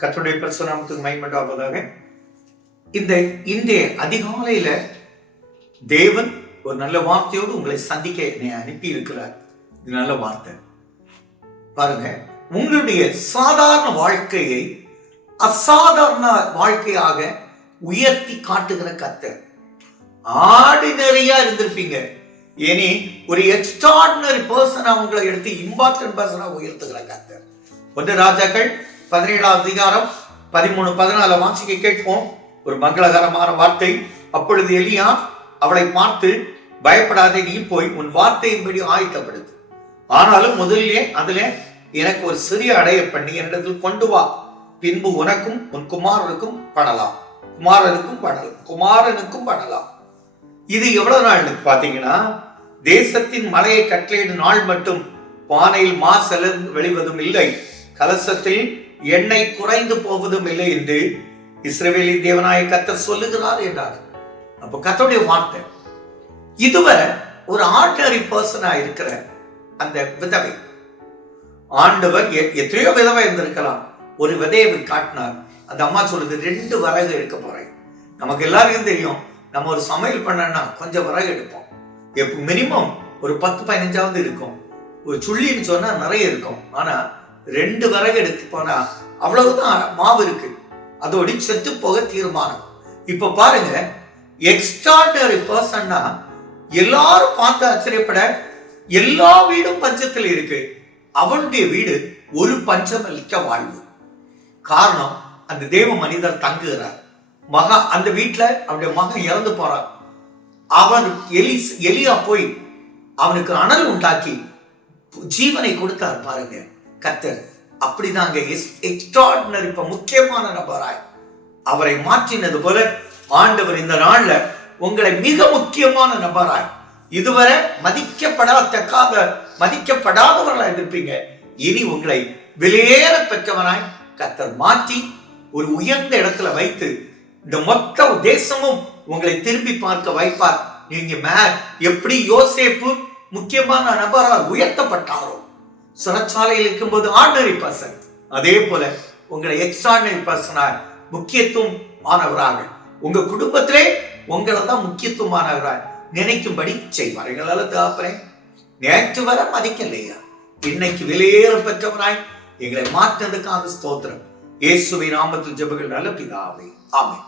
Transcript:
கர்த்தருடைய பரிசுத்த நாமத்துக்கு மகிமை உண்டாவதாக. இந்த இன்றைய அதிகாலையில தேவன் ஒரு நல்ல வார்த்தையோடு உங்களை சந்திக்க என்னை அனுப்பி இருக்கிறார். இது நல்ல வார்த்தை. பாருங்க, உங்களுடைய சாதாரண வாழ்க்கையை அசாதாரண வாழ்க்கையாக உயர்த்தி காட்டுகிற கர்த்தர். ஆர்டினரியா இருந்திருப்பீங்க, இனி ஒரு எக்ஸ்ட்ராடினரி பர்சனா உங்களை எடுத்து இம்பார்ட்டன்ட் பர்சனா உயர்த்துகிற கர்த்தர். 1 ராஜாக்கள் 17 அதிகாரம் 13-14 வாசிக்க கேட்போம். ஒரு மங்களகரமான வார்த்தை. அப்பொழுது எலியா அவளை பார்த்து, பயப்படாதே, நீ போய் உன் வார்த்தையின்படி ஆயத்தப்படுத்து. ஆனாலும் முதலிலே அதுல எனக்கு ஒரு சிறிய அடைய பண்ணி என்னிடத்தில் கொண்டு வா. பின்பு உனக்கும் உன் குமாரனுக்கும் பண்ணலாம். குமாரனுக்கும் பண்ணலாம். இது எவ்வளவு நாள் பாத்தீங்கன்னா, தேசத்தின் மலையை கட்டளையிடும் நாள் மட்டும் பானையில் மாசெல வெளிவதும் இல்லை, கலசத்தில் எண்ணெய் குறைந்து போவதும் இல்லை என்று இஸ்ரவேலின் தேவனாய கர்த்தர் சொல்லுகிறார் என்றார். அப்ப கர்த்தருடைய வார்த்தை. இதுவரை ஒரு ஆர்டினரி பர்சனா இருக்கிற அந்த விதவை, ஆண்டவர் எத்தனையோ விதவை இருந்திருக்கலாம், ஒரு விதையை காட்டினார். அந்த அம்மா சொல்லுது, 2 விறகு எடுக்க போறேன். நமக்கு எல்லாருக்கும் தெரியும், நம்ம ஒரு சமையல் பண்ணனா கொஞ்சம் விறகு எடுப்போம். எப்போ மினிமம் ஒரு 10-15 இருக்கும். ஒரு சுள்ளின்னு சொன்னா நிறைய இருக்கும். ஆனா 2 விறகு எடுத்து போனா அவ்வளவுதான் மாவு இருக்கு. அதோட செத்து போக தீர்மானம். இப்ப பாருங்க, எக்ஸ்ட்ராடினரி பர்சன்னா எல்லாரும் பார்த்து ஆச்சரியப்பட, எல்லா வீடும் பஞ்சத்தில் இருக்கு, அவனுடைய வீடு ஒரு பஞ்சமளிக்க வாழ்வு. காரணம், அந்த தேவ மனிதர் தங்குகிறார். அந்த வீட்டுல அவனுடைய மகன் இறந்து போறான். அவன் எலியா போய் அவனுக்கு அனல் உண்டாக்கி ஜீவனை கொடுத்தார். பாருங்க கர்த்தர். அப்படிதாங்க எக்ஸ்ட்ராடினரி, இப்ப முக்கியமான நபராய் அவரை மாற்றினது போல ஆண்டவர் இந்த நாள்ல உங்களை மிக முக்கியமான நபராய், இதுவரை மதிக்கப்படாதவர்களாய் இருப்பீங்க, இனி உங்களை வெளியேற பெற்றவனாய் கர்த்தர் மாற்றி ஒரு உயர்ந்த இடத்துல வைத்து இந்த மொத்த தேசமும் உங்களை திரும்பி பார்க்க வைப்பார். நீங்க எப்படி யோசேப்பு முக்கியமான நபரால் உயர்த்தப்பட்டாரோ, சிறைச்சாலையில் இருக்கும்போது ஆர்டினரி பர்சன், அதே போல உங்களை எக்ஸ்ட்ராடினரி பர்சனாக முக்கியத்துவம் ஆனவராக உங்க குடும்பத்திலே உங்களை தான் முக்கியத்துவமானவராக நினைக்கும்படி செய்வார்கள். தாப்பறேன், நேற்று வர மதிக்கலையா, இன்னைக்கு வெளியேற பெற்றவராய் எங்களை மாற்றதுக்காக ஸ்தோத்திரம். இயேசுவின் நாமத்தில் ஜெபங்கள் நல்ல பிதாவே, ஆமென்.